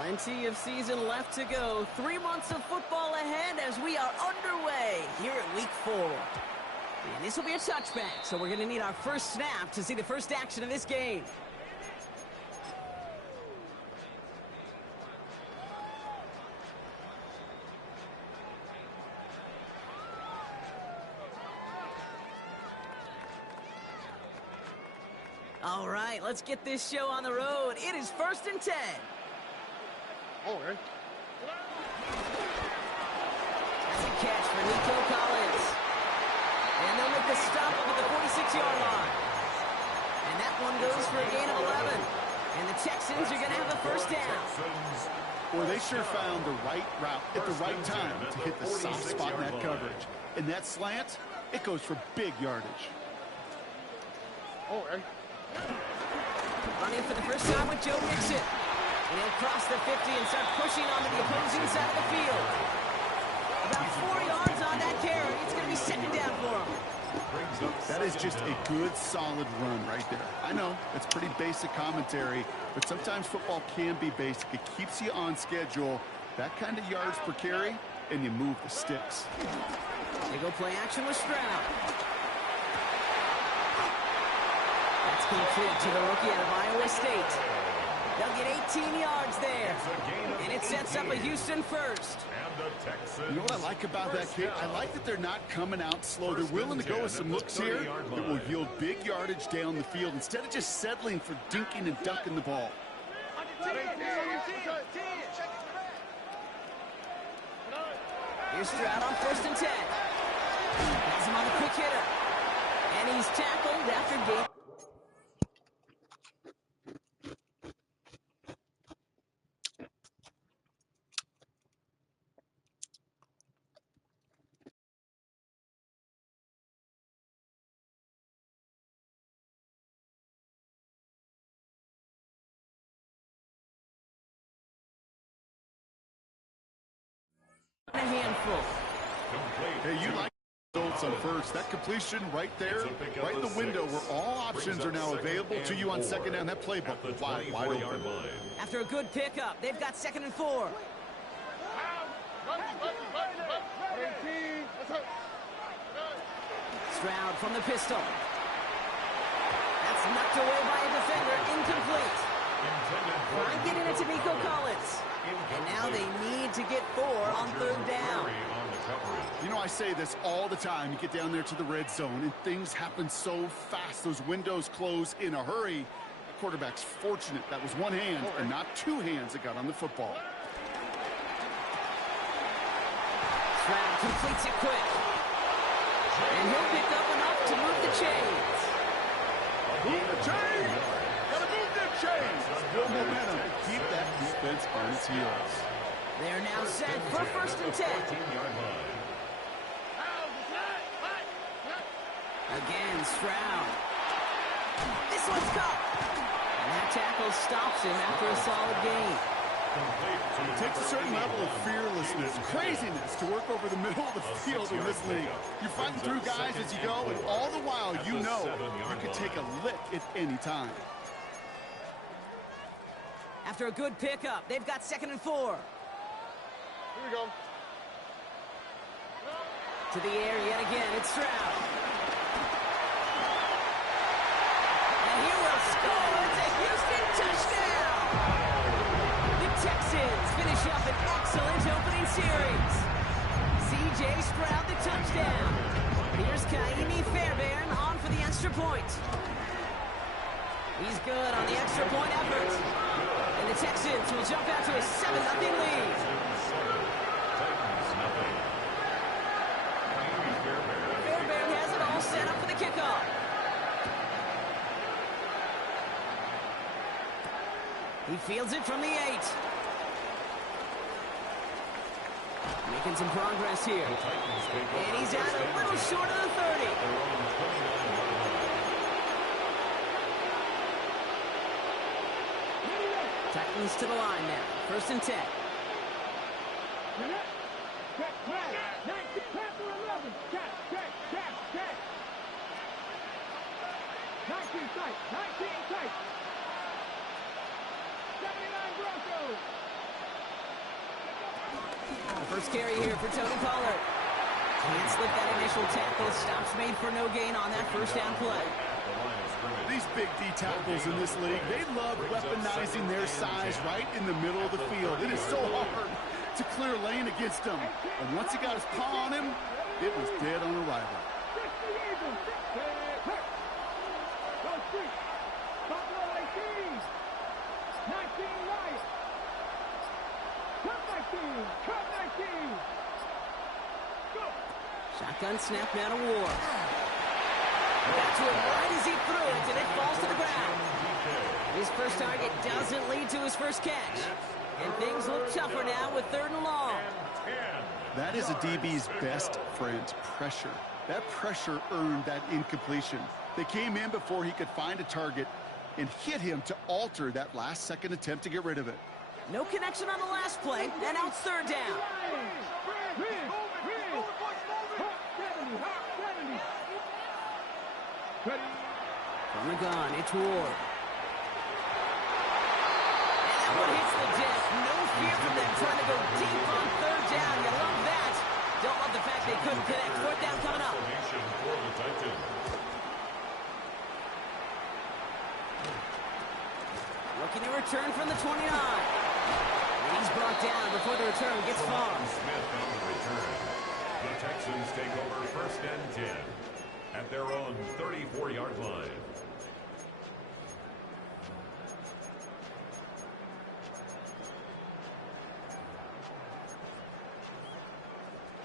Plenty of season left to go. 3 months of football ahead as we are underway here at Week 4. And this will be a touchback, so we're going to need our first snap to see the first action of this game. All right, let's get this show on the road. It is 1st and 10. Okay. That's a catch for Nico Collins. And they'll make the stop up at the 46-yard line. And that one goes for a gain of 11. And the Texans are going to have a first down. Well, they sure found the right route at the right time to hit the soft spot in that coverage. And that slant, it goes for big yardage. Okay. Running for the first time with Joe Mixon. And he'll cross the 50 and start pushing onto the opposing side of the field. About 4 yards on that carry. It's going to be 2nd down for him. That is just a good, solid run right there. I know, it's pretty basic commentary, but sometimes football can be basic. It keeps you on schedule. That kind of yards per carry, and you move the sticks. They go play action with Stroud. That's complete to the rookie out of Iowa State. They'll get 18 yards there. And it sets up a Houston first. You know what I like about that kick? I like that they're not coming out slow. They're willing to go with some looks here that will yield big yardage down the field instead of just settling for dinking and dunking the ball. Here's Stroud on 1st and 10. Has him on a quick hitter. And he's tackled after gain. A handful. Hey, you like results on first. That completion right there, right in the window where all options are now available to you on 2nd down. That playbook wide open. After a good pickup, they've got 2nd and 4. Stroud from the pistol. That's knocked away by a defender. Incomplete. Trying to get it to Nico Collins. And now they need to get 4 on 3rd down. You know, I say this all the time. You get down there to the red zone, and things happen so fast. Those windows close in a hurry. The quarterback's fortunate that was one hand and not 2 hands that got on the football. Stroud completes it quick. And he'll pick up enough to move the chains. Move the chains! Gotta move them chains! Build momentum. Keep that defense on its heels. They're now set for 1st and 10. Again, Stroud. This one's caught. And that tackle stops him after a solid gain. It takes a certain level of fearlessness, craziness to work over the middle of the field in this league. You're fighting through guys as you go, and all the while you know you can take a lick at any time. After a good pickup, they've got 2nd and 4. Here we go. To the air yet again, it's Stroud. And he will score. It's a Houston touchdown. The Texans finish up an excellent opening series. C.J. Stroud the touchdown. Here's Kaimi Fairbairn on for the extra point. He's good on the extra point effort. And the Texans will jump out to a 7-0 lead. Fairbairn has it all set up for the kickoff. He fields it from the 8. Making some progress here. And he's out a little short of the 30. Titans to the line now. 1st and 10. The first carry here for Tony Pollard. Can't slip that initial tackle. Stops made for no gain on that first down play. These big D tackles in this league, they love weaponizing their size right in the middle of the field. It is so hard to clear lane against them. And once he got his paw on him, it was dead on arrival. Shotgun snap now to Ward. Got to him right as he threw it, and it falls to the ground. His first target doesn't lead to his first catch. And things look tougher now with 3rd and long. That is a DB's best friend, pressure. That pressure earned that incompletion. They came in before he could find a target and hit him to alter that last-second attempt to get rid of it. No connection on the last play, and now it's 3rd down. From the gun, it's Ward. And that one hits the deck. No fear from them trying to go deep on 3rd down. You love that. Don't love the fact they couldn't connect. 4th down coming up. Looking to return from the 29. And he's brought down before the return gets far. Smith on the return. The Texans take over 1st and 10 at their own 34-yard line.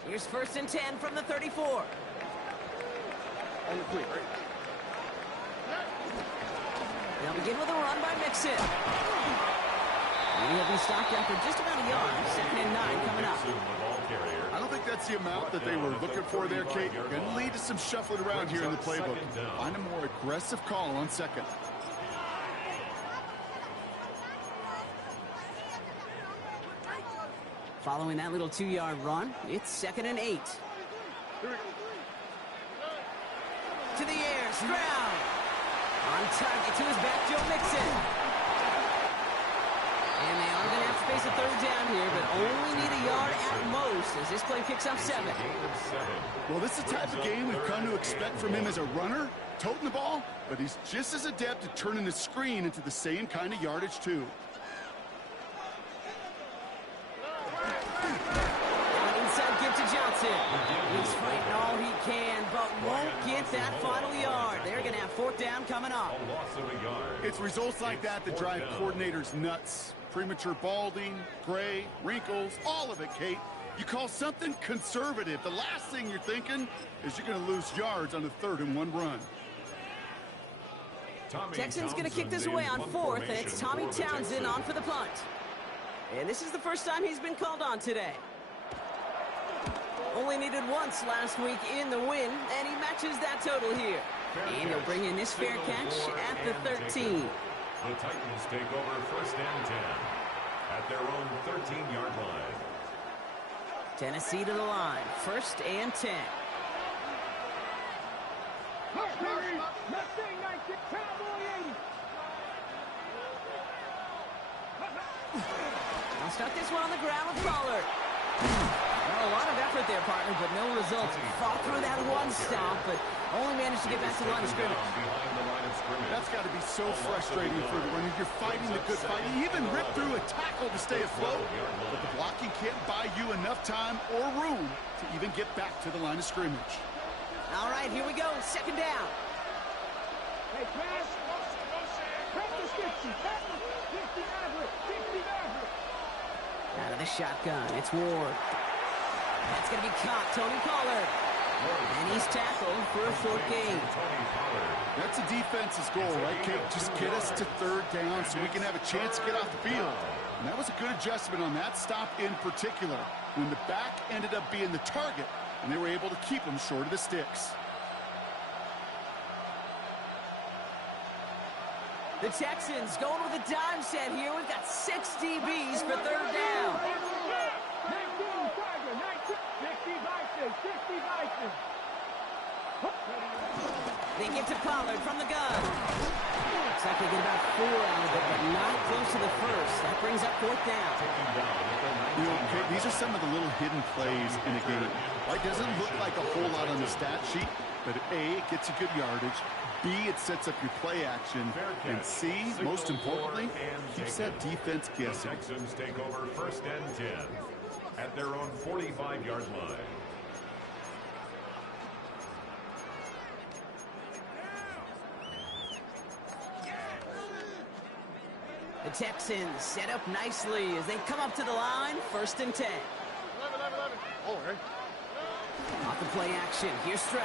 Here's 1st and 10 from the 34. On the quick, right? They'll begin with a run by Mixon. And he'll be stopped after just about a yard. 2nd and 9 coming up. I don't think that's the amount that they were looking for there, Kate. Going to lead to some shuffling around here in the playbook. Find a more aggressive call on 2nd. Following that little 2-yard run, it's 2nd and 8. To the air, Stroud. On target to his back, Joe Mixon. And they are going to have to face a 3rd down here, but only need a yard at most as this play picks up 7. Well, this is the type of game we've come to expect from him as a runner, toting the ball, but he's just as adept at turning the screen into the same kind of yardage, too. Inside give to Johnson. He's fighting all he can, but won't get that final yard. They're going to have 4th down coming up. It's results like that that drive coordinators nuts. Premature balding, gray, wrinkles, all of it, Kate. You call something conservative. The last thing you're thinking is you're going to lose yards on a 3rd and 1 run. Texans going to kick this away on 4th, and it's Tommy Townsend on for the punt. And this is the first time he's been called on today. Only needed once last week in the win, and he matches that total here. And he'll bring in this fair catch at the 13. The Titans take over 1st and 10 at their own 13-yard line. Tennessee to the line, 1st and 10. I'll start this one on the ground with Pollard. Well, a lot of effort there, partner, but no results. Fought through that one stop, but only managed to get back to the line of scrimmage. That's got to be so frustrating for the runner. You're fighting the good fight. You even rip through a tackle to stay afloat, but the blocking can't buy you enough time or room to even get back to the line of scrimmage. All right, here we go. 2nd down. Hey, pass. Out of the shotgun, it's Ward. That's going to be caught, Tony Pollard. And he's tackled for a 4th gain. That's a defense's goal, right, Kate? Just get us to 3rd down so we can have a chance to get off the field. And that was a good adjustment on that stop in particular, when the back ended up being the target, and they were able to keep him short of the sticks. The Texans going with a dime set here. We've got 6 DBs for 3rd down. They get to Pollard from the gun. Looks like they get about 4 out of it, but not close to the first. That brings up 4th down. You know, okay, these are some of the little hidden plays in a game. Right, doesn't look like a whole lot on the stat sheet, but A, it gets you good yardage. B, it sets up your play action. And C, most importantly, keeps that defense guessing. The Texans take over 1st and 10 at their own 45-yard line. The Texans set up nicely as they come up to the line. 1st and 10. 11. Oh, right. Off the play action. Here's Stroud.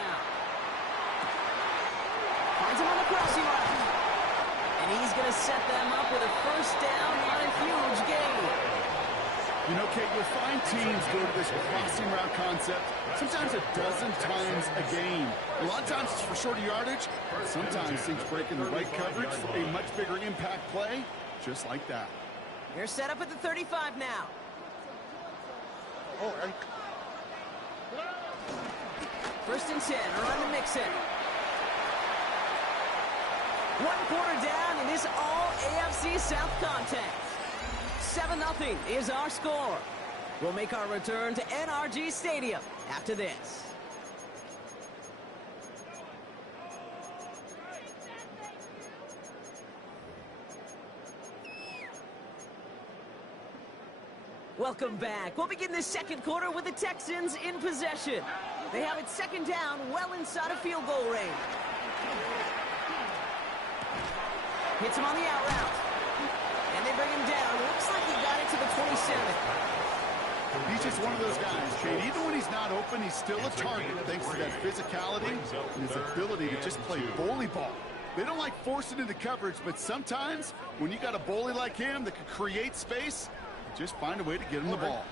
Finds him on the crossing route. And he's going to set them up with a 1st down on a huge gain. You know, Kate, you'll find teams go to this crossing route concept sometimes a dozen times a game. A lot of times it's for shorter yardage. Sometimes things break in the right coverage for a much bigger impact play, just like that. They're set up at the 35 now. Oh, right. 1st and 10, around the mix-in. 1 quarter down in this all-AFC South contest. 7-0 is our score. We'll make our return to NRG Stadium after this. Welcome back. We'll begin this 2nd quarter with the Texans in possession. They have it 2nd down, well inside of field goal range. Hits him on the out route. And they bring him down. Looks like he got it to the 27. He's just one of those guys, Kate. Even when he's not open, he's still a target thanks to that physicality and his ability to just play bully ball. They don't like forcing into coverage, but sometimes when you got a bully like him that can create space, just find a way to get him the ball.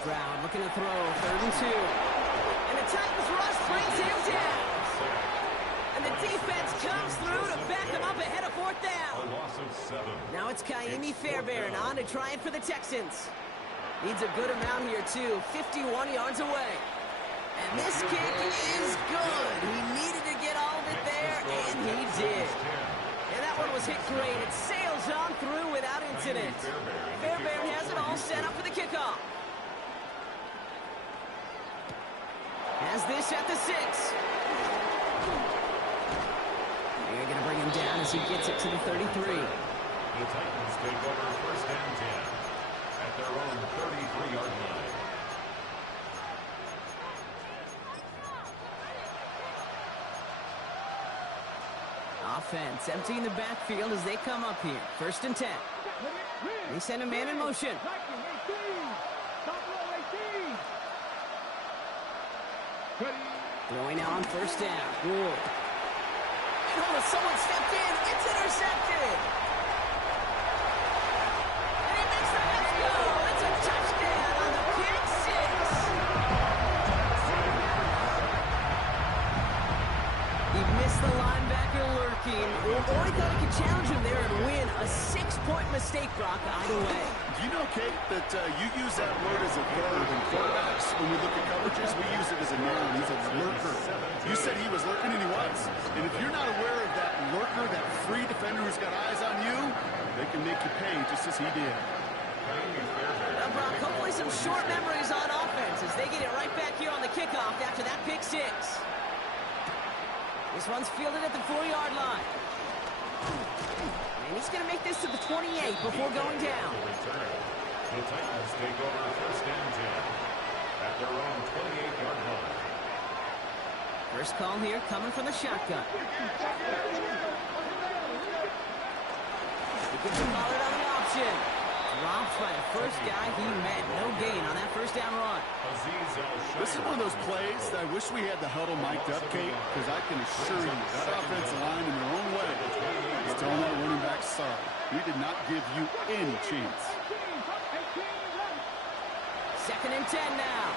Stroud looking to throw. 3rd and 2. And the Titans rush brings him down. And the defense comes through to back him up ahead of 4th down. A loss of 7. Now it's Kaimi Fairbairn on to try it for the Texans. Needs a good amount here, too. 51 yards away. And this kick is good. He needed to get all of it there, and he did. And that one was hit great. It sails on through without incident. Fairbairn has it all set up for the kickoff. Has this at the 6. They're going to bring him down as he gets it to the 33. The Titans take over 1st and 10 at their own 33-yard line. Offense emptying the backfield as they come up here. 1st and 10. They send a man in motion. Throwing out on 1st down. Good. Oh, someone stepped in. It's intercepted. And he makes the next go. It's a touchdown on the pick 6. He missed the linebacker lurking. Or he thought he could challenge him there and win. A 6-point mistake, Brock, either way. Do you know, Kate, that you use that word as a verb in quarterbacks? When we look at coverages, we use it as a noun. He's a lurker. You said he was lurking, and he was. And if you're not aware of that lurker, that free defender who's got eyes on you, they can make you pay just as he did. Now, Brock, hopefully some short memories on offense as they get it right back here on the kickoff after that pick 6. This one's fielded at the 4-yard line. And he's going to make this to the 28 before going down. The Titans take over 1st and 10 at their own 28-yard line. First call here coming from the shotgun. He gets him Pollard on the option. Dropped by the first guy he met. No gain on that 1st down run. This is one of those plays that I wish we had the huddle mic'd up, Kate, because I can assure you that offensive line in their own way is telling that running back, sorry, we did not give you any chance. 2nd and 10 now.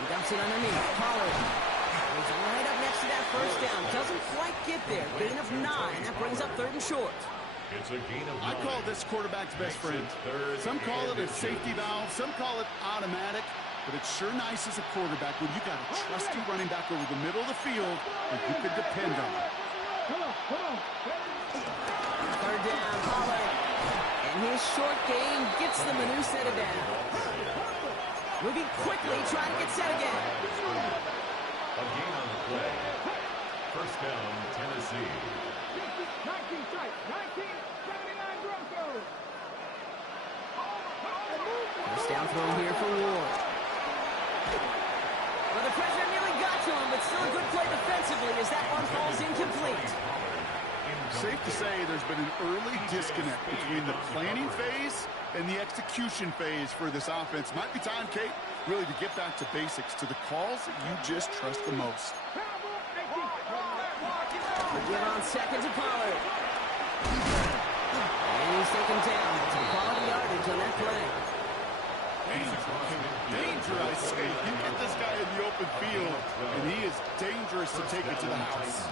He dumps it underneath. Pollard is right up next to that 1st down. Doesn't quite get there. Gain of 9. That brings up 3rd and short. It's a gain of 9. I call this quarterback's best friend. Some call it a safety valve. Some call it automatic. but it's sure nice as a quarterback when you got a trusty running back over the middle of the field that you could depend on. Third down, Pollard. And his short game gets them a new set of down. Moving quickly, trying to get set again. A gain on the play. First down, Tennessee. 19 strikes, 1979 Broncos. First down throw here for Ward. Well, the pressure nearly got to him, but still a good play defensively as that one falls incomplete. Safe to say there's been an early disconnect between the planning phase and the execution phase for this offense. Might be time, Kate, really to get back to basics, to the calls that you just trust the most. Give on second to Pollard. And he's taken down. It's a quality yardage on that play. Dangerous. You get this guy in the open field, and he is dangerous to take it to the house.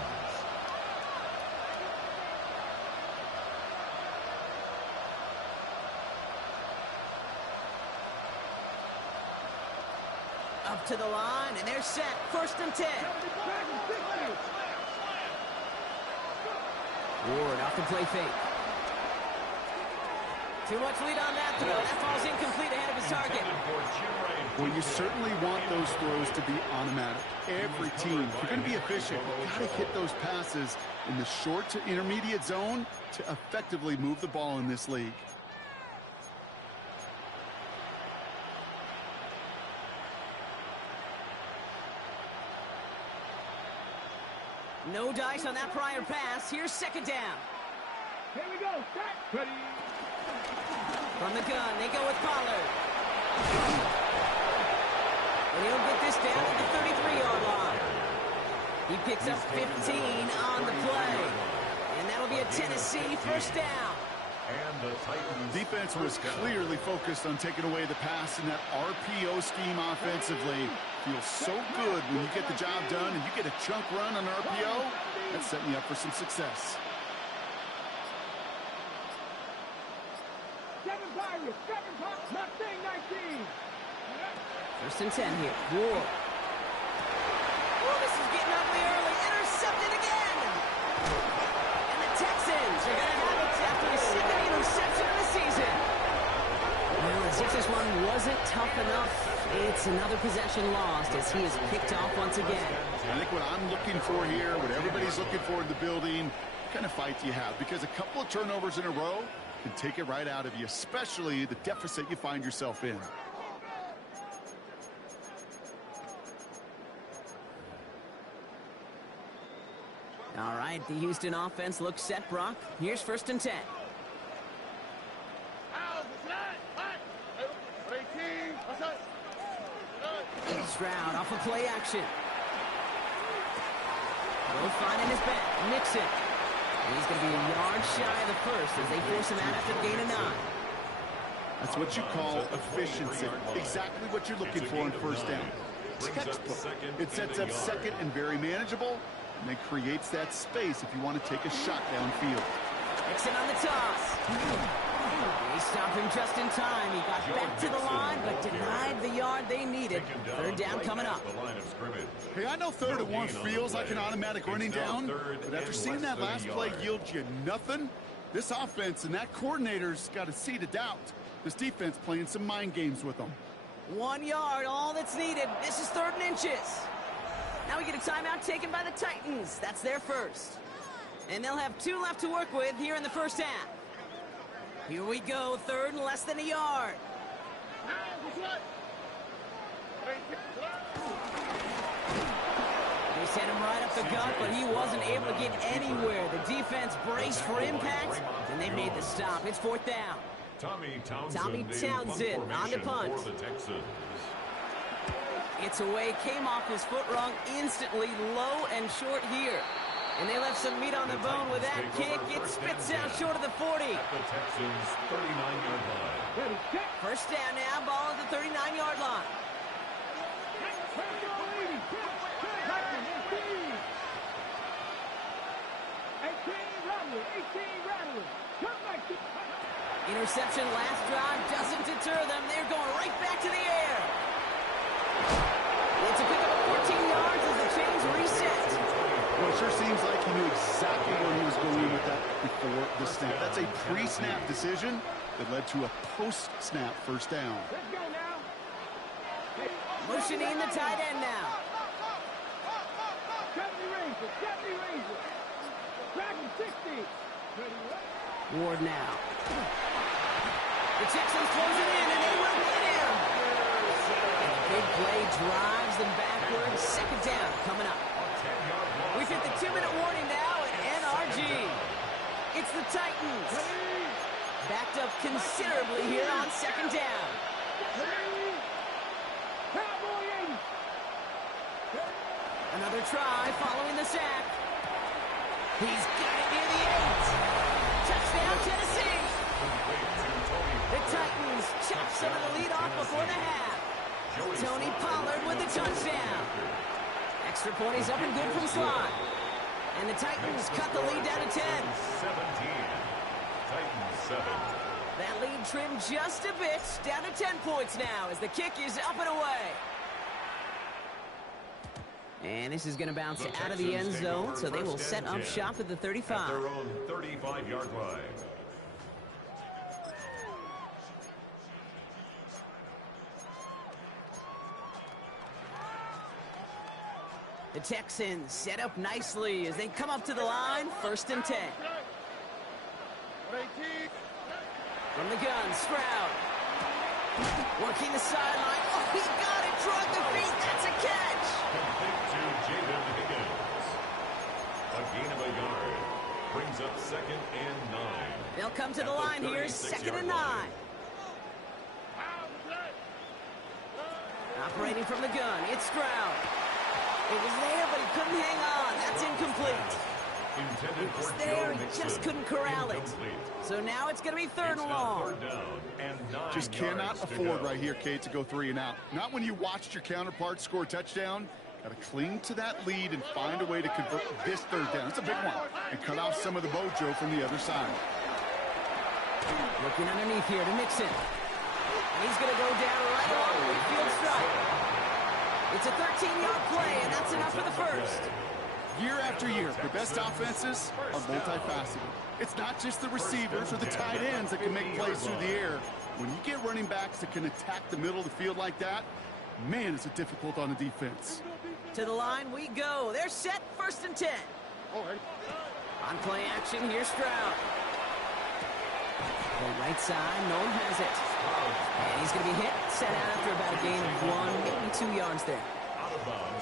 Up to the line, and they're set. First and 10. Ward off the play fake. Too much lead on that throw. That falls incomplete ahead of his target. Well, you certainly want those throws to be automatic. Every team, if you're going to be efficient, you've got to hit those passes in the short to intermediate zone to effectively move the ball in this league. No dice on that prior pass. Here's second down. Here we go. Set. Ready. From the gun, they go with Pollard. And he'll get this down at the 33-yard line. He picks up 15 on the play. And that'll be a Tennessee first down. And the Titans. Defense was clearly focused on taking away the pass in that RPO scheme offensively. Feels so good when you get the job done and you get a chunk run on RPO. That's setting you up for some success. 7 Pirates, 7 Pirates, Mustang 19. First and 10 here. Ward. Oh, this is getting ugly early. Intercepted again. And the Texans are going to have it after the second interception of the season. Well, as if this one wasn't tough enough, it's another possession lost as he is picked off once again. I think what I'm looking for here, what everybody's looking for in the building, what kind of fight do you have? Because a couple of turnovers in a row can take it right out of you, especially the deficit you find yourself in. All right, the Houston offense looks set, Brock. Here's first and 10. Stroud off of play action. Will finding his back. Nixon. He's going to be a yard shy of the first as they force him out after the gain of 9. That's what you call efficiency. Exactly what you're looking for in first down. Textbook. It sets up second and very manageable, and it creates that space if you want to take a shot downfield. Nixon on the toss. They stopped him just in time. He got back to the line, but denied the yard they needed. Third down coming up. Hey, I know 3rd and 1 feels like an automatic running down, but after seeing that last play yield you nothing, this offense and that coordinator's got a seed of doubt. This defense playing some mind games with them. 1 yard, all that's needed. This is 3rd and inches. Now we get a timeout taken by the Titans. That's their first. And they'll have 2 left to work with here in the first half. Here we go, 3rd and less than a yard. They sent him right up the gut, but he wasn't able to get anywhere. The defense braced for impact, and they made the stop. It's 4th down. Tommy Townsend on the punt. It's away, came off his foot wrong instantly, low and short here. And they left some meat on the bone with that kick. It spits out short of the 40. At the Texans' 39-yard line. First down now, ball at the 39-yard line. Interception last drive doesn't deter them. They're going right back to the air. It's a pickup of 14 yards as the chains reset. Well, it sure seems like he knew exactly where he was going with that before the snap. That's a pre-snap decision that led to a post-snap first down. Let's go now. Motioning the tight end now. 70 Rangers, 70 Rangers. Dragon 60. Ward now. The Texans close it in, and they will get him. And a big play drives them backwards. Second down coming up. We've hit the 2-minute warning now at NRG. It's the Titans. Backed up considerably here on second down. Another try following the sack. He's got it near the 8. Touchdown, Tennessee. The Titans chop some of the lead off before the half. Tony Pollard with the touchdown. Extra point is up and good from Sly. And the Titans cut the lead down to 10. 17. Titans 7. That lead trimmed just a bit, down to 10 points now as the kick is up and away. And this is going to bounce out of the end zone, so they will set up shop at the 35. At their own 35-yard line. The Texans set up nicely as they come up to the line, 1st and 10. From the gun, Stroud. Working the sideline. Oh, he got it. Drug the feet. That's a catch. Complete to Jaden Higgins. A gain of a yard. Brings up 2nd and 9. They'll come to the line here, 2nd and 9. Operating from the gun, it's Stroud. It was there, but he couldn't hang on. That's incomplete. Intended It was for there, Joe he Mixon. just couldn't corral it. Incomplete. So now it's going to be 3rd It's and now long. 3rd down and 9 Just cannot yards to afford go. right here, Kate, to go 3 and out. Not when you watched your counterpart score a touchdown. Got to cling to that lead and find a way to convert this 3rd down. It's a big one. And cut off some of the mojo from the other side. Looking underneath here to Mixon. He's going to go down right along the midfield stripe. It's a 13-yard play, and that's enough for the first. Year after year, the best offenses are multifaceted. It's not just the receivers or the tight ends that can make plays through the air. When you get running backs that can attack the middle of the field like that, man, is it difficult on the defense. To the line we go. They're set, 1st and 10. On play action, here's Stroud. The right side, Nolan has it. And he's going to be hit, set out after about a gain of 1, maybe 2 yards there.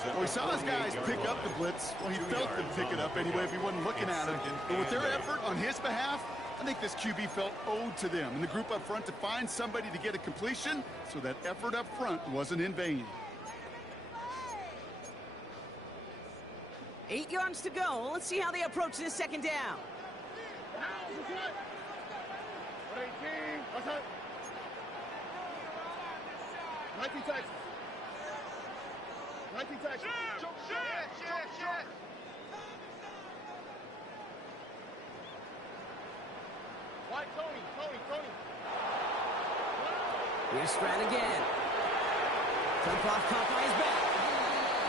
Well, we saw his guys pick up the blitz. Well, he felt them pick it up anyway if he wasn't looking at him. But with their effort on his behalf, I think this QB felt owed to them and the group up front to find somebody to get a completion, so that effort up front wasn't in vain. 8 yards to go. Let's see how they approach this 2nd down. 19 Texans. 19 Texans. Shit. White, Tony. Here's Stroud again. Dump-off caught by his back.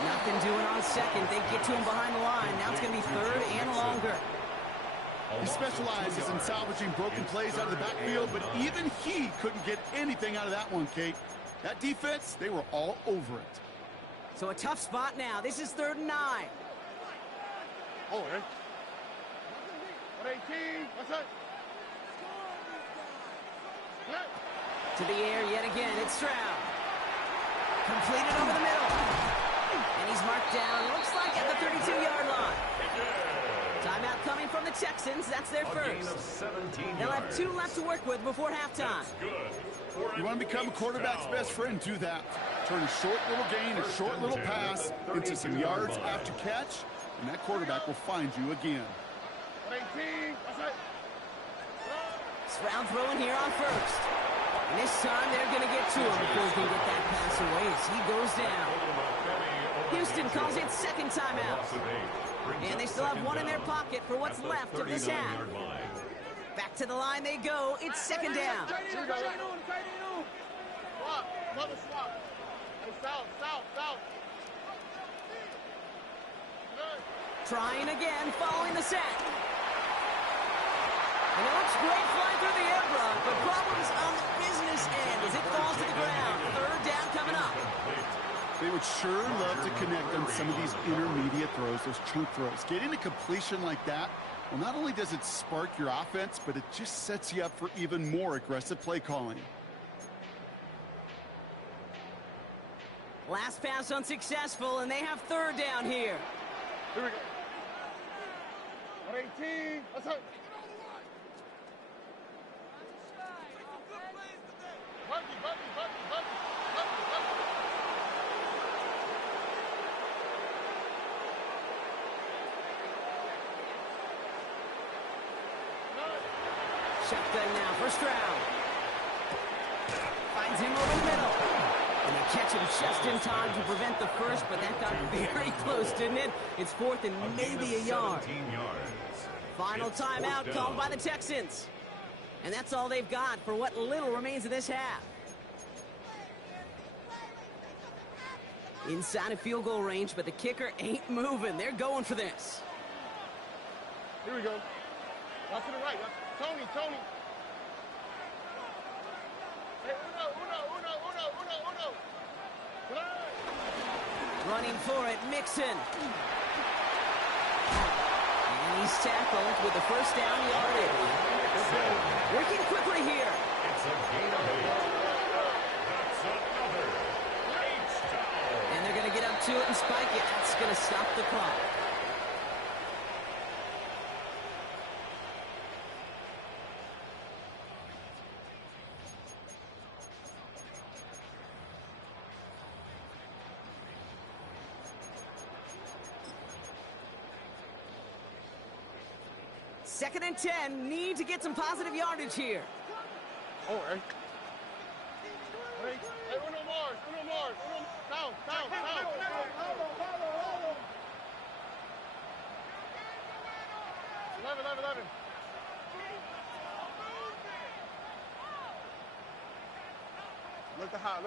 Nothing doing on 2nd. They get to him behind the line. Now it's going to be 3rd and longer. He specializes in salvaging broken plays out of the backfield, but even he couldn't get anything out of that one, Kate. That defense, they were all over it. So a tough spot now. This is 3rd and 9. Oh, eh? 118. What's that? To the air yet again. It's Stroud. Completed over the middle. And he's marked down, looks like at the 32-yard line. Timeout coming from the Texans. That's their first. They'll have 2 left to work with before halftime. You want to become a quarterback's best friend, do that. Turn a short little gain, a short little pass into some yards after catch, and that quarterback will find you again. 118. What's that? Stroud throwing here on 1st. And this time they're going to get to him before he can get that pass away as he goes down. Houston calls it 2nd timeout. And they still have 1 in their pocket for what's left of this half. Back to the line they go. It's 2nd down. Swap. Another swap. Hey, south. Trying again, following the set. And it looks great flying through the air, Brock, but problems on the business end as it falls to the ground. Third down coming up. They would sure love to connect on some of these intermediate throws, those chunk throws. Getting a completion like that, well, not only does it spark your offense, but it just sets you up for even more aggressive play calling. Last pass unsuccessful, and they have third down here. Here we go. 118. Let's go. Buggy. Shotgun now, first round. Finds him over the middle. And they catch him just in time to prevent the first, but that got very close, didn't it? It's fourth and maybe a yard. 17 yards. Final It's timeout fourth called down. by the Texans. And that's all they've got for what little remains of this half. Inside of field goal range, but the kicker ain't moving. They're going for this. Here we go. Watch to the right. Tony. Hey, uno. Running for it, Mixon. And he's tackled with the first down yardage. Working quickly here. It's a gain of 8. That's another H-down. And they're going to get up to it and spike it. That's going to stop the clock. Second and 10, need to get some positive yardage here. Oh, hey. Hey, uno more. Down. 11. Look the hot.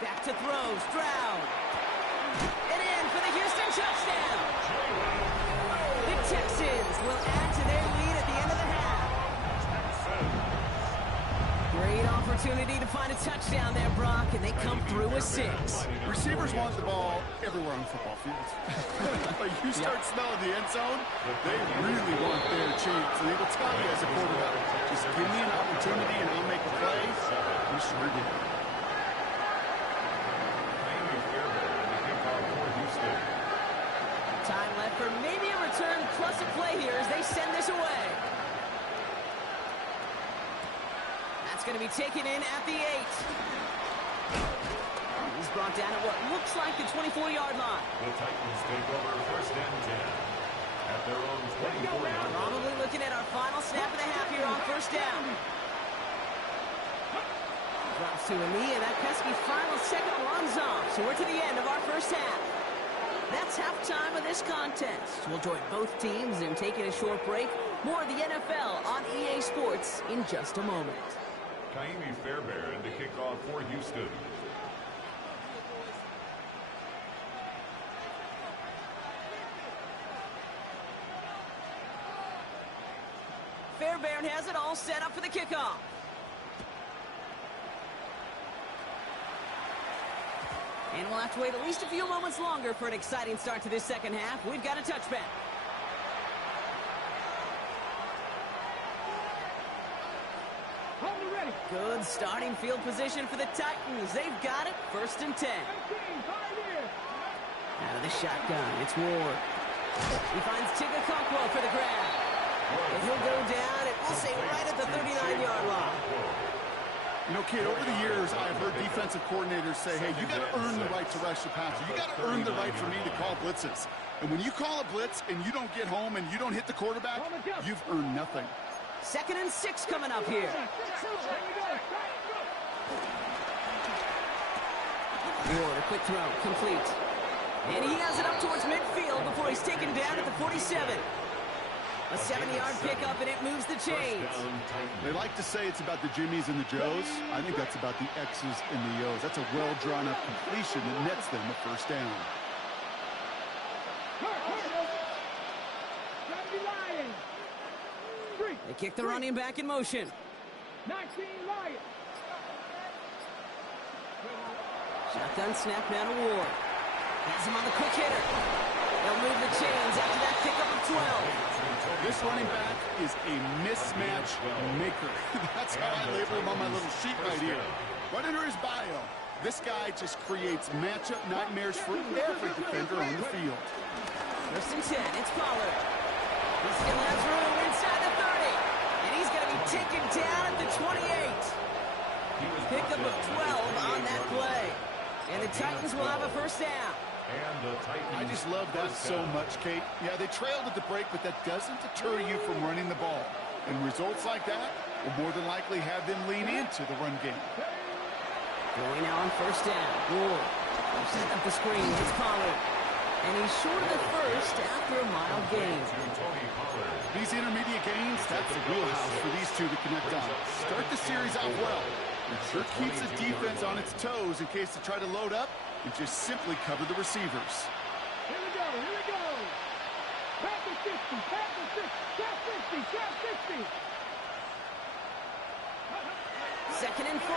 Back to throw, Stroud. And in for the Houston touchdown. The Texans will add to their lead at the end of the half. Great opportunity to find a touchdown there, Brock, and they come through with 6. Receivers want the ball everywhere on the football field. But you start smelling the end zone, they really want their chance. And they will tell you as a quarterback, just give me an opportunity and I'll make a play. You sure did. Time left for maybe a return plus a play here as they send this away. That's going to be taken in at the 8. He's brought down at what looks like the 24-yard line. The Titans take over first and 10 at their own 24-yard line. Probably looking at our final snap of the half here on first down. Drops to a knee, and that pesky final second runs off. So we're to the end of our first half. That's halftime of this contest. We'll join both teams in taking a short break. More of the NFL on EA Sports in just a moment. Kaimi Fairbairn to kick off for Houston. Fairbairn has it all set up for the kickoff. And we'll have to wait at least a few moments longer for an exciting start to this second half. We've got a touchback. Hold it ready. Good starting field position for the Titans. They've got it. First and 10. Out of the shotgun, it's Ward. He finds Tigger Cockwell for the grab. And he'll go down, and we'll say right at the 39-yard line. You know, kid, over the years, I've heard defensive coordinators say, hey, you got to earn the right to rush the passer. You got to earn the right for me to call blitzes. And when you call a blitz and you don't get home and you don't hit the quarterback, you've earned nothing. Second and 6 coming up here. Ward, a quick throw, complete. And he has it up towards midfield before he's taken down at the 47. A 7-yard pickup, and it moves the chains. They like to say it's about the Jimmies and the Joes. I think that's about the X's and the O's. That's a well-drawn-up completion that nets them a first down. They kick the running back in motion. 19 Lions. Shotgun snap now to Ward. Has him on the quick hitter. They'll move the chains after that pickup of 12. This running back is a mismatch maker. That's how I label him on my little sheet right here. Right under his bio, this guy just creates matchup nightmares for every defender on the field. First and 10, it's Pollard. He still has room inside the 30. And he's going to be taken down at the 28. Pickup of 12 on that play. And the Titans will have a first down. I just love that so much, Kate. Yeah, they trailed at the break, but that doesn't deter you from running the ball. And results like that will more than likely have them lean into the run game. Going now on first down. Ward. Setting up the screen. It's Pollard. And he's short of the first after a mild gain. These intermediate gains, that's the wheelhouse for these two to connect on. Start the series off well. It sure keeps the defense on its toes in case they try to load up and just simply cover the receivers. Here we go, here we go. Back to 50, back to 50, shot 50, shot 50. Second and 4.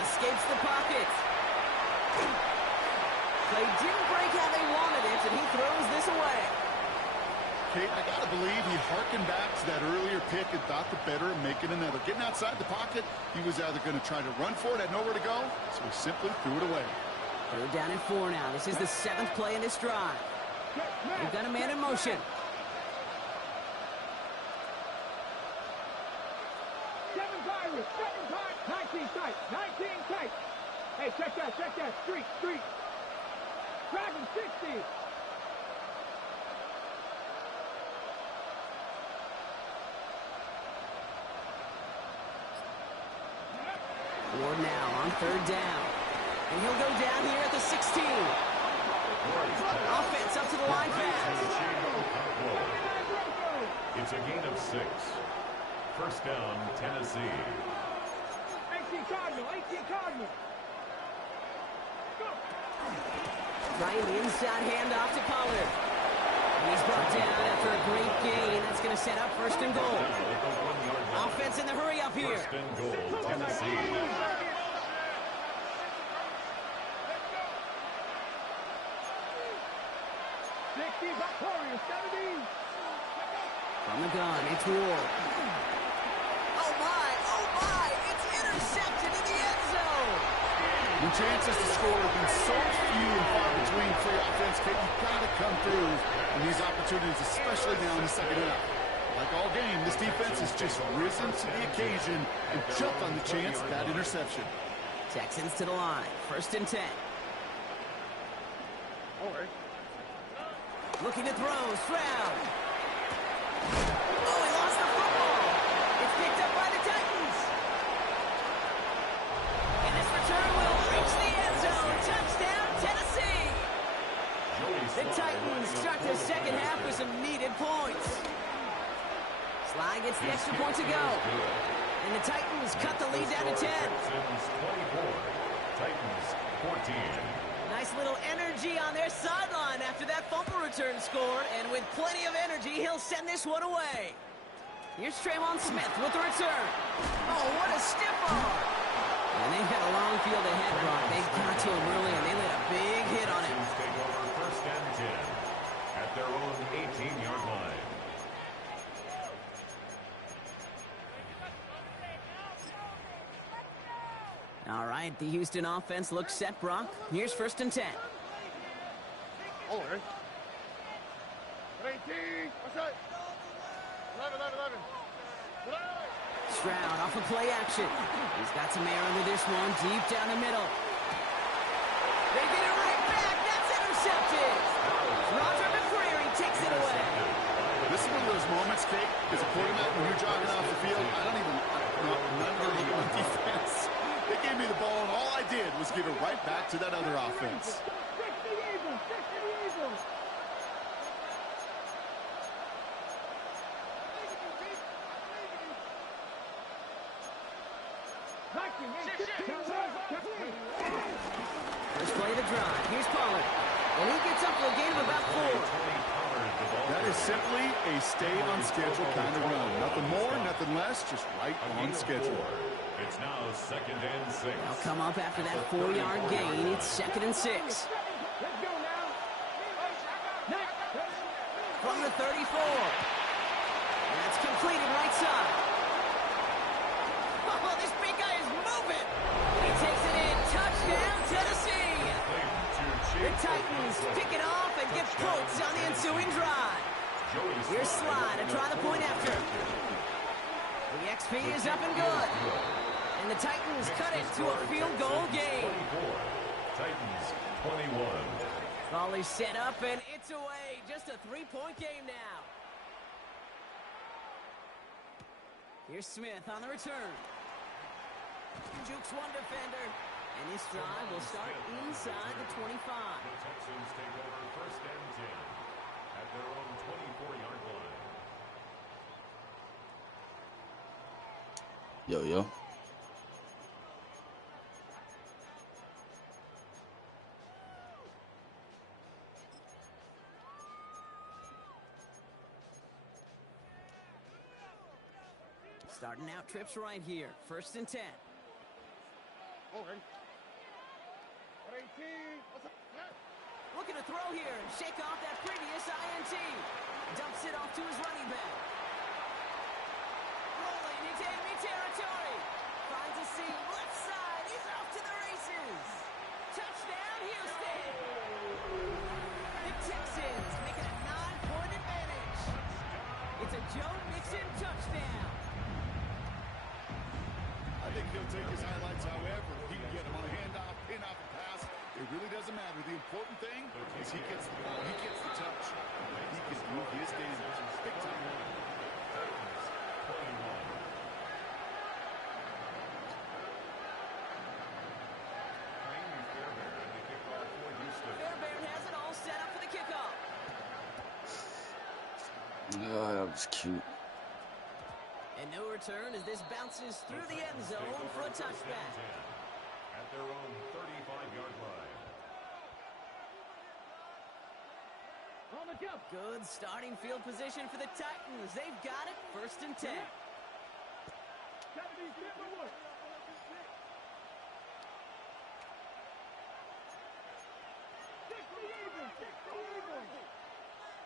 Escapes the pocket. Play didn't break how they wanted it, and he throws this away. Kate, I got to believe he harkened back to that earlier pick and thought the better of making another. Getting outside the pocket, he was either going to try to run for it, had nowhere to go, so he simply threw it away. They're down at 4 now. This is the 7th play in this drive. They've got a man in motion. Seven Pirates, 19 tight, 19 tight. Hey, check that, street. Dragon 60. Ward now on third down. And he'll go down here at the 16. Offense up to the line fast. It's a gain of 6. First down, Tennessee. 18 Cardinal. Go. Trying the inside handoff to Pollard. And he's brought down after a great gain. That's going to set up first and goal. Offense in the hurry up here. First and goal, Tennessee. From the gun, it's Ward. Oh my, it's intercepted in the end zone. When chances to score have been so few and far between for your offense, Kate, you've got to come through in these opportunities, especially now in the second half. Like all game, this defense has just risen to the occasion and jumped on the chance of that interception. Texans to the line. First and 10. All right. Looking to throw. Stroud. Oh, he lost the football. It's picked up by the Titans. And this return will reach the end zone. Touchdown, Tennessee. The Titans start the second half with some needed points. Sly gets the extra point to go. And the Titans cut the lead down to 10. Texans 24, Titans 14. Nice little energy on their sideline after that bumper return score. And with plenty of energy, he'll send this one away. Here's Trayvon Smith with the return. Oh, what a stiff arm. And they've got a long field ahead, Brock. They got to him early, and they laid a big hit on him. Texans take over first and 10 at their own 18-yard line. All right, the Houston offense looks set, Brock. Here's first and 10. All right. 18. What's that? 11. Stroud off of play action. He's got some air under this one, deep down the middle. They get it right back. That's intercepted. Roger McCreary takes it away. This is one of those moments, Kate, as a quarterback, when you're jogging off the field, I'm not going to look at my defense. They gave me the ball, and all I did was give it right back to that other offense. First play of the drive. Here's Pollard. And he gets up to a gain of about 4. That is simply a stay on schedule kind of run. Nothing more, nothing less, just right on schedule. It's now 2nd and 6. They'll come up after that 4-yard gain. It's 2nd and 6. Let's go now. From the 34. That's completed right side. Oh, this big guy is moving. He takes it in. Touchdown, Tennessee. The Titans pick it off and get points on the ensuing drive. Here's Slide to try the point after. The XP is up and good. And the Titans cut it to a field goal game. Titans 21. Volley set up and it's away. Just a 3-point game now. Here's Smith on the return. Jukes one defender. And this drive will start inside the 25. The Texans take over 1st and 10 at their own 24-yard line. Yo. Starting out trips right here. 1st and 10. Okay. 18. What's up? Looking to throw here and shake off that previous INT. Dumps it off to his running back. Rolling into enemy territory. Finds a seam left side. He's off to the races. Touchdown, Houston. The Texans make it a 9-point advantage. It's a Joe Mixon touchdown. I think he'll take his highlights however he can get him on a handoff, pin off a pass. It really doesn't matter. The important thing is he gets the ball. He gets the touch. He can do his damage. Big time. Fairbairn has it all set up for the kickoff. Oh, that was cute. And no return as this bounces through the end zone for a touchback. At their own 35-yard line. On the jump. Good starting field position for the Titans. They've got it. 1st and 10.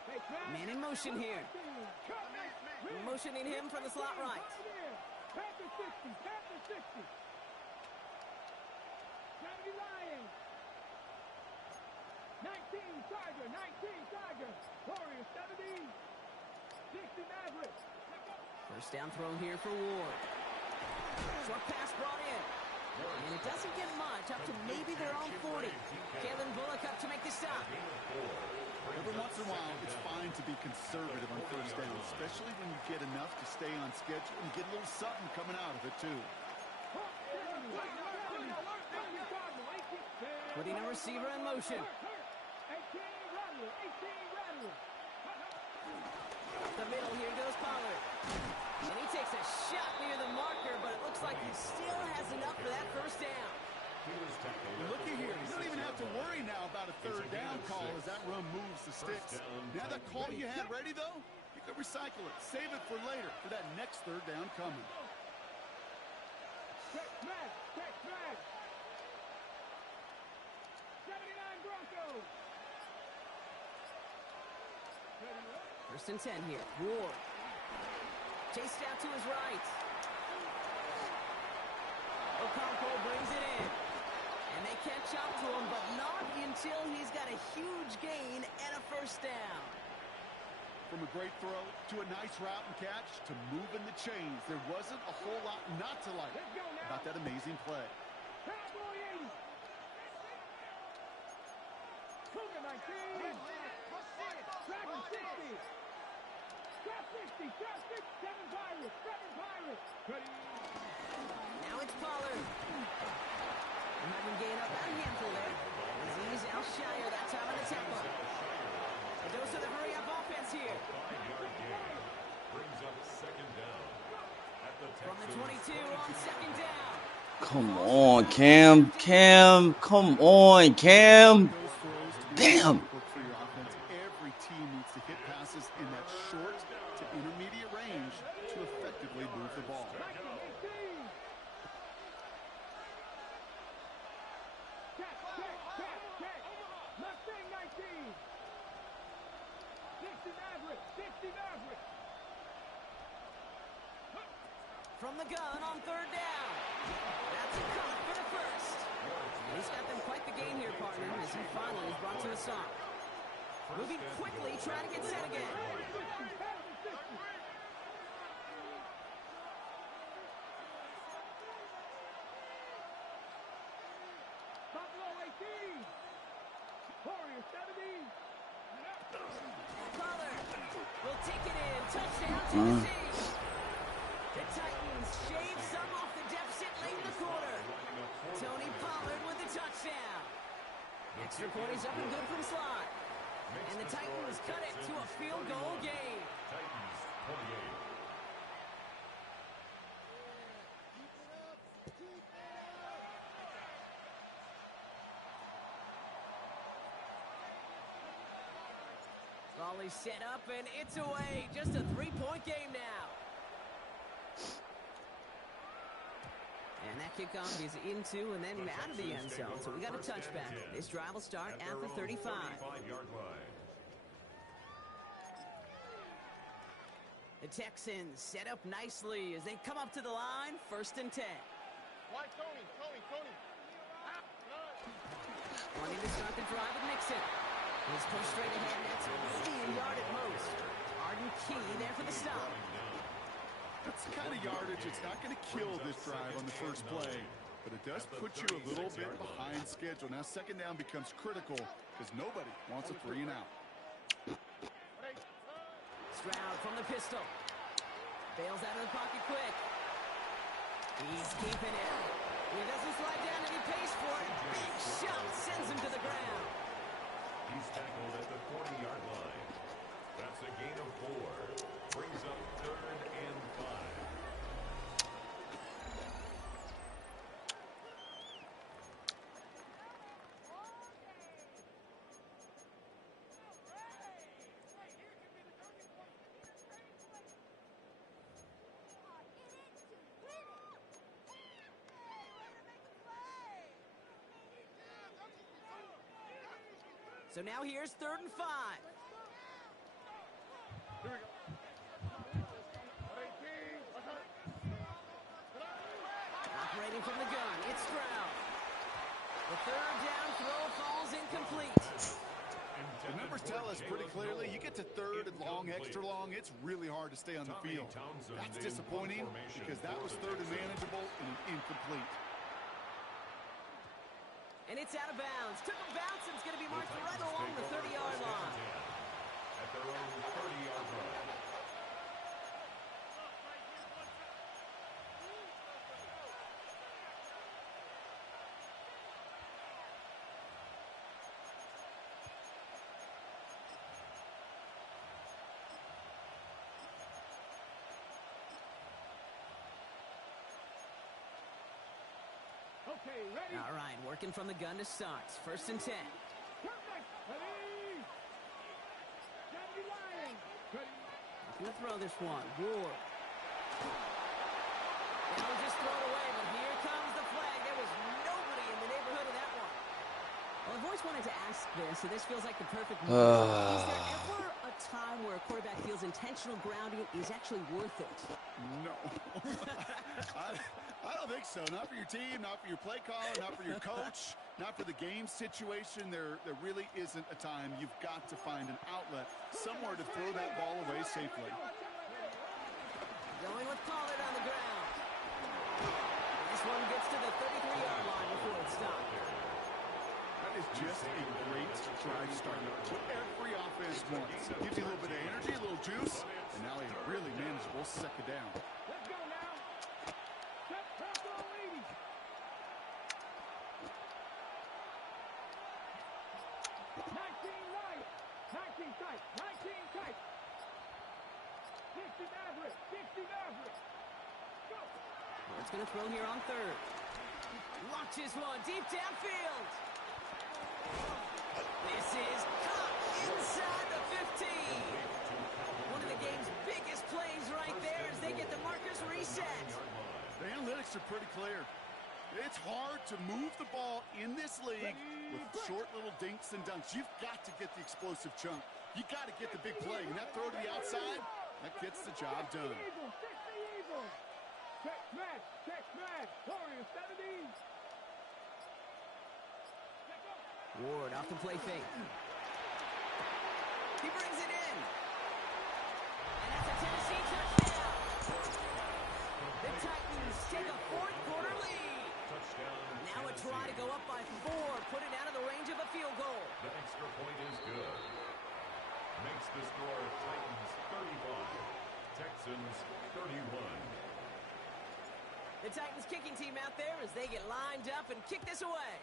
60 Man in motion here. Motioning him from the slot right. Panther 60. 70 Lions. 19 Tiger. Warriors 70. 60 Mavericks. 1st down throw here for Ward. Short pass brought in. And it doesn't get much, up to maybe their own 40. Kalen Bullock up to make the stop. Every once in a while, it's fine to be conservative on 1st down, especially when you get enough to stay on schedule and get a little something coming out of it, too. Putting a receiver in motion. The middle, here goes Pollard. And he takes a shot near the marker, but it looks like he still has enough for that 1st down. Looky here. You don't even have to worry now about a 3rd down call as that run moves the sticks. Now that call you had ready, though, you can recycle it. Save it for later for that next 3rd down coming. Check smash. 79 Broncos. 1st and 10 here. Ward. Chased out to his right. Okonkwo brings it in. And they catch up to him, but not until he's got a huge gain and a 1st down. From a great throw to a nice route and catch to moving the chains, there wasn't a whole lot not to like about that amazing play. Cowboy 80. Cougar 19. Dragon 60. Trap 60. 7 Pirates. Now it's Pollard. Having gained up a handful there. Aziz Al-Shire that time on the tackle. A dose of the hurry-up offense here. Brings up 2nd down. At the From the 22 on 2nd down. Come on, Cam. Cam. Come on, Cam. Damn. For your offense, every team needs to hit passes in that short to intermediate range to effectively move the ball. From the gun on third down. That's a cut for the first. And he's got them quite the game here, partner, as he finally is brought to a stop. Moving quickly, trying to get set again. Buffalo 18. Warriors 17. Pollard will take it in. Touchdown, Tennessee. The Titans shave some off the deficit late in the quarter. Tony Pollard with the touchdown. Extra point is up and good from slot. And the Titans cut it to a field goal game. Titans 28. Volley set up and it's away. Just a 3-point game now. And that kickoff is into and then out of the end zone. So we got a touchback. This drive will start at the 35. 35-yard line. The Texans set up nicely as they come up to the line. 1st and 10. Why, Tony? Wanting to start the drive with Nixon. He's pushed straight ahead, and that's maybe a yard at most. Arden Key there for the stop. That's the kind of yardage. It's not going to kill this drive on the first play, but it does put you a little bit behind schedule. Now 2nd down becomes critical because nobody wants a 3 and out. Stroud from the pistol. Bails out of the pocket quick. He's keeping it. He doesn't slide down and he pays for it. Big shot sends him to the ground. He's tackled at the 40-yard line. That's a gain of 4. Brings up 3rd and 5. So now here's 3rd and 5. Operating from the gun, it's Stroud. The 3rd down throw falls incomplete. The numbers tell us pretty clearly, you get to 3rd and long, extra long, it's really hard to stay on the field. That's disappointing because that was 3rd and manageable and an incomplete. And it's out of bounds. Took a bounce and it's going to be marked right along the 30-yard line. At their own 30-yard line. Okay, ready? All right, working from the gun to start. 1st and 10. Perfect. Ready? Deputy Lion. Ready? Gonna throw this one. Ward. They'll just throw it away, but here comes the flag. There was nobody in the neighborhood of that one. Well, I've always wanted to ask this, so this feels like the perfect moment. Is there ever a time where a quarterback feels intentional grounding is actually worth it? No. I don't think so. Not for your team, not for your play caller, not for your coach, not for the game situation. There really isn't a time. You've got to find an outlet, somewhere to throw that ball away safely. Going with Pollard on the ground. This one gets to the 33-yard line before it's stopped. That is just a great drive starter. What every offense wants. Gives you a little bit of energy, a little juice, and now a really manageable 2nd down. Let's go now. Set Purple 80. 19 right. 19 tight. 19 tight. 60 Maverick. 60 Maverick. Go. It's going to throw here on 3rd. Launches one deep downfield. This is caught inside the 15. One of the game's biggest plays right there as they get the markers reset. The analytics are pretty clear. It's hard to move the ball in this league with short little dinks and dunks. You've got to get the explosive chunk. You got to get the big play. And that throw to the outside, that gets the job done. Check smash. Warriors 70. Ward off the play fake. He brings it in. And that's a Tennessee touchdown. The Titans take a fourth quarter lead. Now a try to go up by 4, put it out of the range of a field goal. The extra point is good. Makes the score Titans 35, Texans 31. The Titans kicking team out there as they get lined up and kick this away.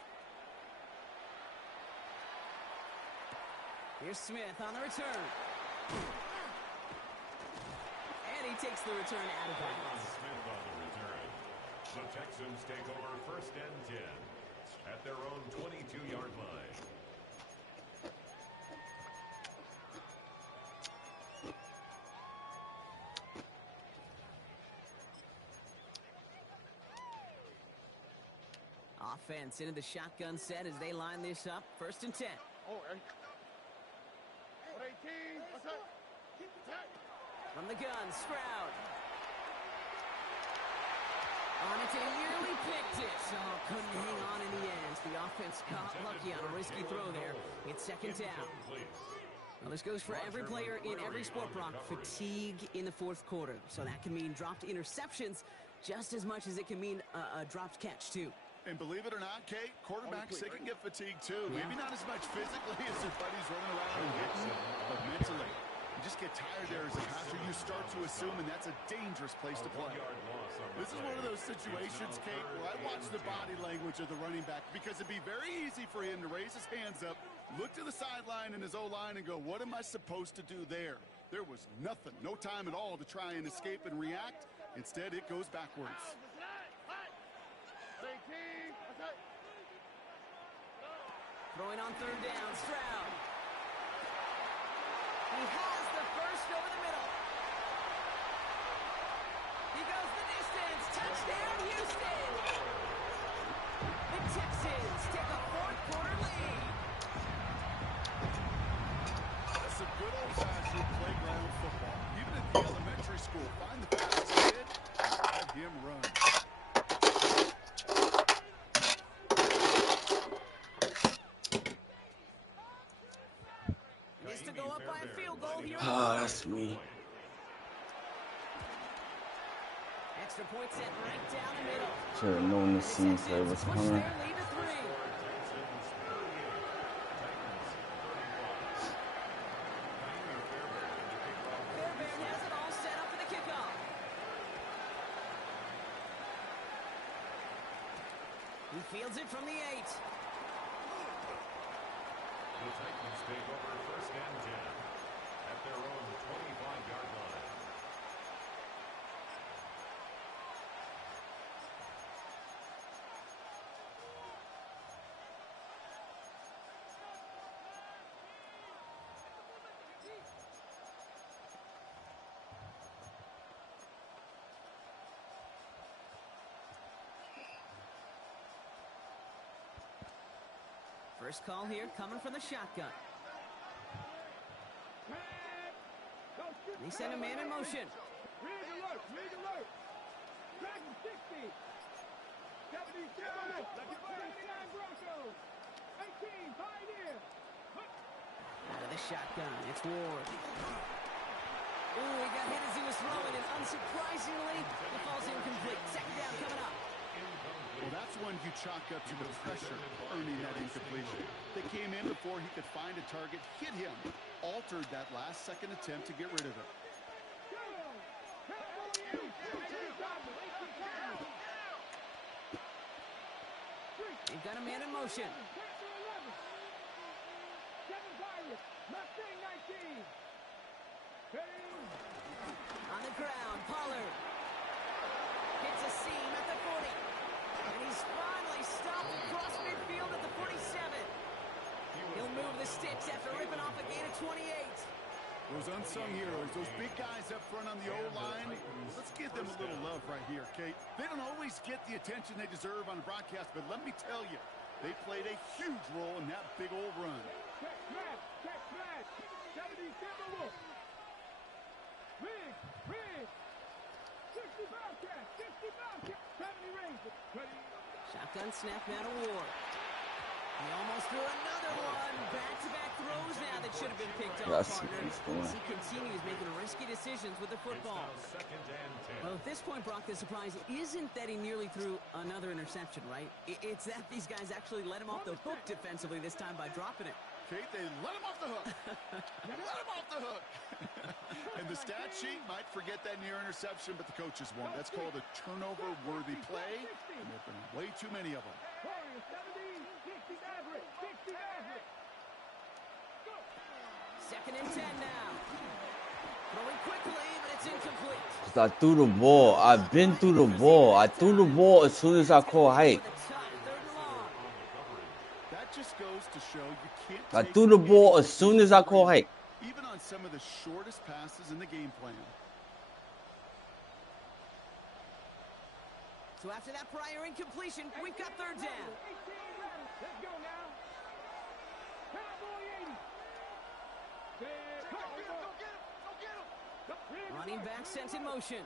Here's Smith on the return. And he takes the return out of bounds. Smith on the return. The Texans take over first and 10 at their own 22-yard line. Offense into the shotgun set as they line this up. First and 10. Oh, 18. From the gun, Stroud. On it, and nearly picked it. Oh, couldn't hang on in the end. The offense got lucky on a risky throw there. It's second down. Well, this goes for every player in every sport, Brock. Fatigue in the fourth quarter. So that can mean dropped interceptions just as much as it can mean a dropped catch, too. And believe it or not, Kate, quarterbacks, they can get fatigued too. Yeah. Maybe not as much physically as their buddies running around and hitting, but mentally. You just get tired there as a passer. You start to assume, and that's a dangerous place to play. This is one of those situations, Kate, where I watch the body language of the running back because it'd be very easy for him to raise his hands up, look to the sideline in his O-line and go, what am I supposed to do there? There was nothing, no time at all to try and escape and react. Instead, it goes backwards. Throwing on third down, Stroud. He has the first over the middle. He goes the distance. Touchdown, Houston. The Texans take a fourth quarter lead. That's some good old-fashioned playground football. Even at the elementary school, find the fastest kid and have him run. To go up by a field goal here. Ah, that's me. Extra point set right down the middle. Should have known this scene play was Push coming. their lead to 3. Fairbairn has it all set up for the kickoff. He fields it from the 8. The Titans take over first and 10 at their own 25-yard line. First call here coming from the shotgun. They send a man in motion. Rig alert. Dragon 60. 77. 79 Broncos. 18 Pioneer. Out of the shotgun, it's Ward. Ooh, he got hit as he was throwing, and unsurprisingly, it falls incomplete. Second down coming up. Well, that's one you chalk up to the pressure earning that incompletion. They came in before he could find a target, hit him, altered that last-second attempt to get rid of it. They've got a man in motion. On the ground, Pollard hits a seam at the 40. And he's finally stopped across midfield at the 47. He'll move the sticks after ripping off a gain of 28. Those unsung heroes, those big guys up front on the O-line, let's give them a little love right here, Kate. They don't always get the attention they deserve on the broadcast, but let me tell you, they played a huge role in that big old run. Check smash. 70 Timberwolves. Rig. 60 Bobcats. 70 Rangers. Ready. Shotgun snap now to Ward. He almost threw another one. Back-to-back throws now that should have been picked off, partners. As he continues making risky decisions with the football. Well, at this point, Brock, the surprise isn't that he nearly threw another interception, right? It's that these guys actually let him off the hook defensively this time by dropping it. Kate, they let him off the hook. Let him off the hook. And the stat sheet might forget that near interception, but the coaches won't. That's called a turnover-worthy play, and there have been way too many of them. Warriors 70, 60 average. Go. 2nd and 10 now. Throwing quickly, but it's incomplete. I threw the ball. I've been through the ball. I threw the ball as soon as I caught height. That just goes to show you can't I take threw the ball as soon as I caught height. even on some of the shortest passes in the game plan. So after that prior incompletion, we've got 3rd down. 18 left. Let's go now. Cowboy 80. Go get him. Running back sent in motion.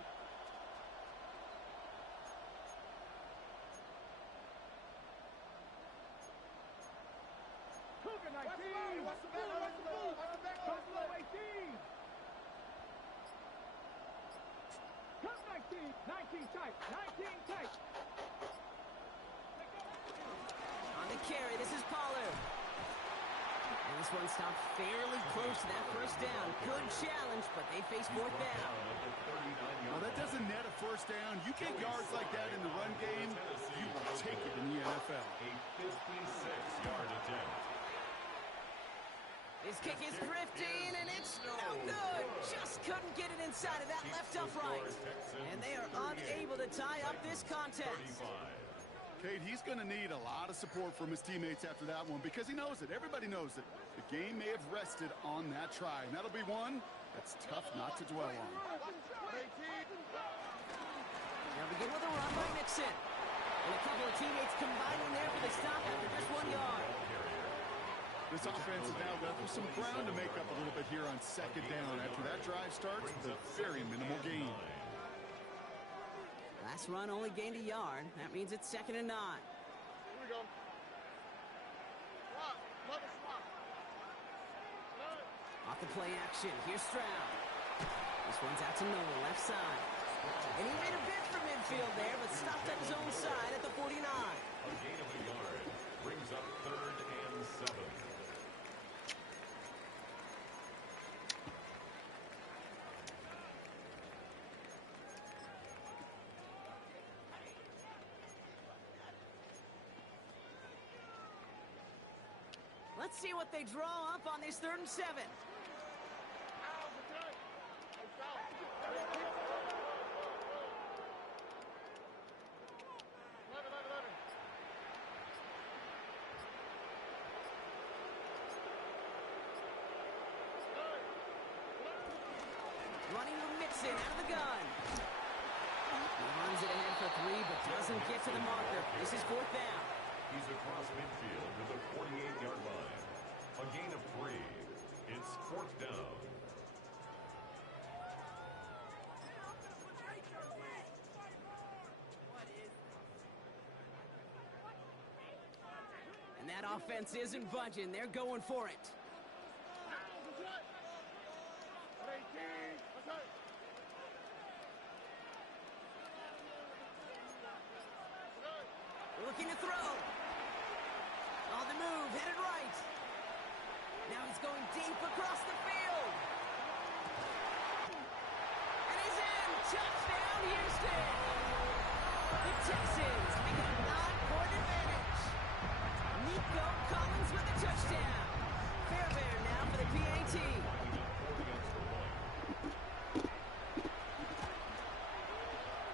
Cougar 19. What's the move? Buffalo 18. Come 19 tight. On the carry, this is Pollard. And this one stopped fairly close to that 1st down. Good challenge, but they face 4th down. Well, that doesn't net a 1st down. You get yards like that in the run game, you take it in the NFL. A 56-yard attempt. His kick is drifting, and it's no good. Just couldn't get it inside of that left upright. And they are unable to tie up this contest. Kate, he's going to need a lot of support from his teammates after that one because he knows it. Everybody knows it. The game may have rested on that try, and that'll be one that's tough not to dwell on. They'll begin with a run by Nixon. And a couple of teammates combining there for the stop after just 1 yard. This offense has now got some ground to make up a little bit here on 2nd down after that drive starts with a very minimal gain. Last run only gained a yard. That means it's 2nd and 9. Here we go. Off the play action. Here's Stroud. This one's out to Noah, left side. And he made a bid for midfield there, but stopped at his own side at the 49. A gain of a yard brings up 3rd and 7. Let's see what they draw up on this 3rd and 7. Running with Mixon out of the gun. He runs it ahead for 3, but doesn't get to the marker. This is 4th down. He's across midfield to the 48-yard line. A gain of 3. It's 4th down. And that offense isn't budging. They're going for it. Looking to throw. On the move, headed right. Now he's going deep across the field. And he's in. Touchdown, Houston. The Texans make it a 9-point advantage. Nico Collins with a touchdown. Fairbairn now for the PAT.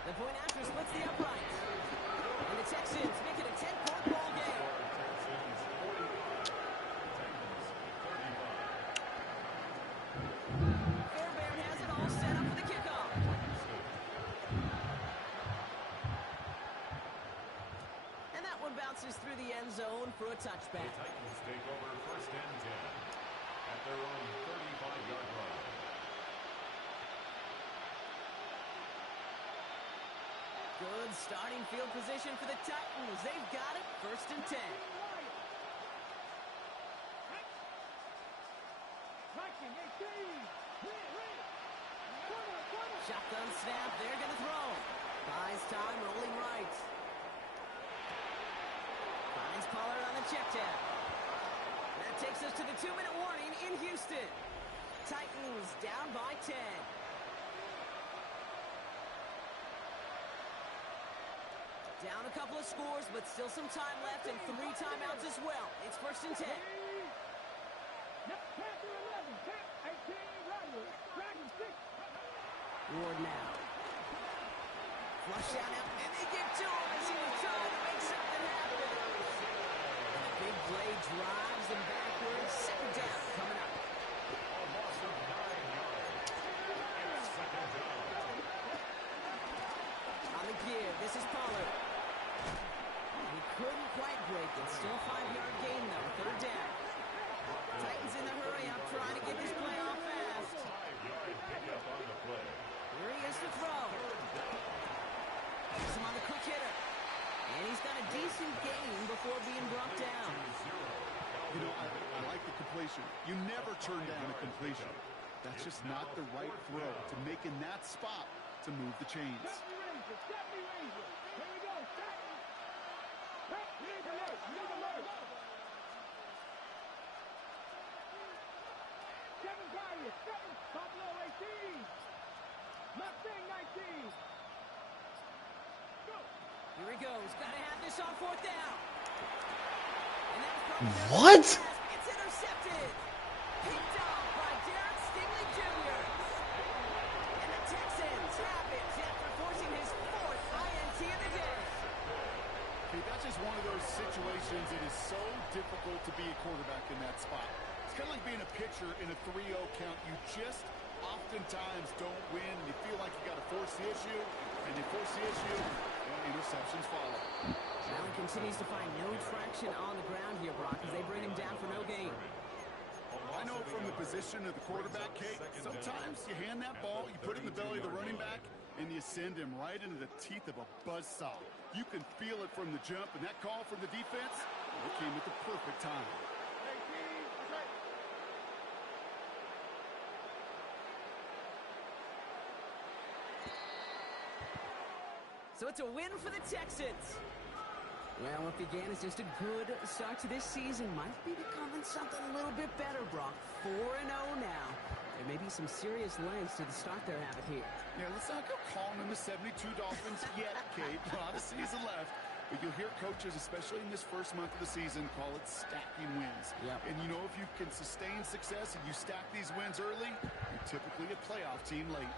The point after splits the upright. And the Texans passes through the end zone for a touchback. The Titans take over first and 10 at their own 35-yard line. Good starting field position for the Titans. They've got it. First and 10. Shotgun snap. They're going to throw. Buys time, rolling right. Finds Pollard on the check down. That takes us to the 2-minute warning in Houston. Titans down by 10. Down a couple of scores, but still some time left and 3 timeouts as well. It's first and 10. Ward now. Flush out, and they get to him as he was trying to make something happen. And a big play drives them backwards. Second down coming up. A loss of 9 yards. And second down. On the give, this is Pollard. He couldn't quite break it. Still a 5-yard gain, though. Third down. Titans in the hurry up, trying to get this play off fast. 5-yard pickup on the play. Here he is to throw. Gets him on the quick hitter. And he's got a decent gain before being brought down. You know, I like the completion. You never turn down a completion. That's just not the right throw to make in that spot to move the chains. Here he goes. Got to have this on fourth down. And that's probably What? It's intercepted. Picked off by Derek Stingley Jr. And the Texans have it after forcing his 4th INT of the day. Okay, that's just one of those situations. It is so difficult to be a quarterback in that spot. It's kind of like being a pitcher in a 3-0 count. You just oftentimes don't win. You feel like you got to force the issue, and you force the issue, and interceptions follow. Allen continues to find no traction on the ground here, Brock, as they bring him down for no gain. I know from the position of the quarterback, Kate, sometimes you hand that ball, you put it in the belly of the running back, and you send him right into the teeth of a buzzsaw. You can feel it from the jump, and that call from the defense, it came at the perfect time. So it's a win for the Texans. Well, what began as just a good start to this season might be becoming something a little bit better, Brock. 4-0 now. There may be some serious lengths to the start they're having here. Yeah, let's not go calling them the 72 Dolphins yet, Kate. A lot of season left. But you'll hear coaches, especially in this first month of the season, call it stacking wins. Yep. And you know, if you can sustain success and you stack these wins early, you're typically a playoff team late.